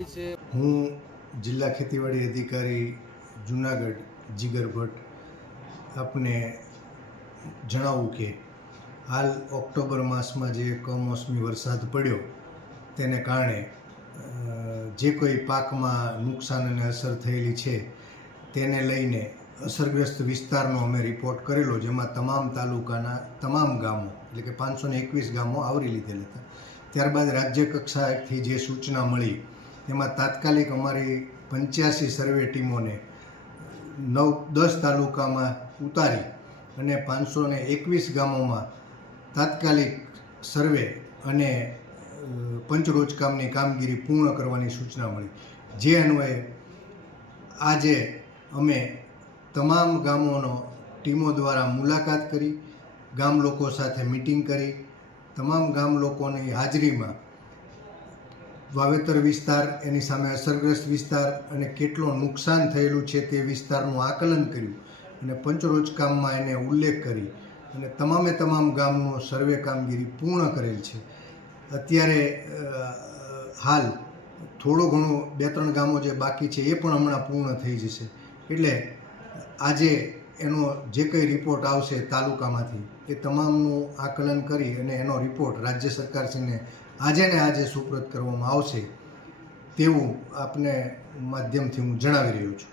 હું જિલ્લા ખેતીવાડી અધિકારી જુનાગઢ જીગર ભટ્ટ આપને જણાવું કે હાલ ઓક્ટોબર માસમાં જે કમોસમી વરસાદ પડ્યો તેને કારણે જે કોઈ પાકમાં નુકસાન અને અસર થયેલી છે તેને લઈને અસરગ્રસ્ત વિસ્તારનો અમે રિપોર્ટ કરેલો, જેમાં તમામ તાલુકાના તમામ ગામો એટલે કે 521 ગામો આવરી લીધેલ હતા. ત્યારબાદ રાજ્ય કક્ષાએથી જે સૂચના મળી તેમાં તાત્કાલિક અમારી 85 સર્વે ટીમોને 9-10 તાલુકામાં ઉતારી અને 521 ગામોમાં તાત્કાલિક સર્વે અને પંચરોજકામની કામગીરી પૂર્ણ કરવાની સૂચના મળી. જે અન્વયે આજે અમે તમામ ગામોનો ટીમો દ્વારા મુલાકાત કરી, ગામ લોકો સાથે મિટિંગ કરી, તમામ ગામ લોકોની હાજરીમાં વાવેતર વિસ્તાર, એની સામે અસરગ્રસ્ત વિસ્તાર અને કેટલો નુકસાન થયેલું છે તે વિસ્તારનું આકલન કર્યું અને પંચરોજકામમાં એને ઉલ્લેખ કરી અને તમામે તમામ ગામનો સર્વે કામગીરી પૂર્ણ કરેલ છે. અત્યારે હાલ થોડું ઘણું 2-3 ગામો જે બાકી છે એ પણ હમણાં પૂર્ણ થઈ જશે. એટલે આજે એનો જે કંઈ રિપોર્ટ આવશે તાલુકામાંથી એ તમામનું આકલન કરી અને એનો રિપોર્ટ રાજ્ય સરકારશ્રીને આજે ને આજે સુપ્રત કરવામાં આવશે તેવું આપને માધ્યમથી હું જણાવી રહ્યો છું.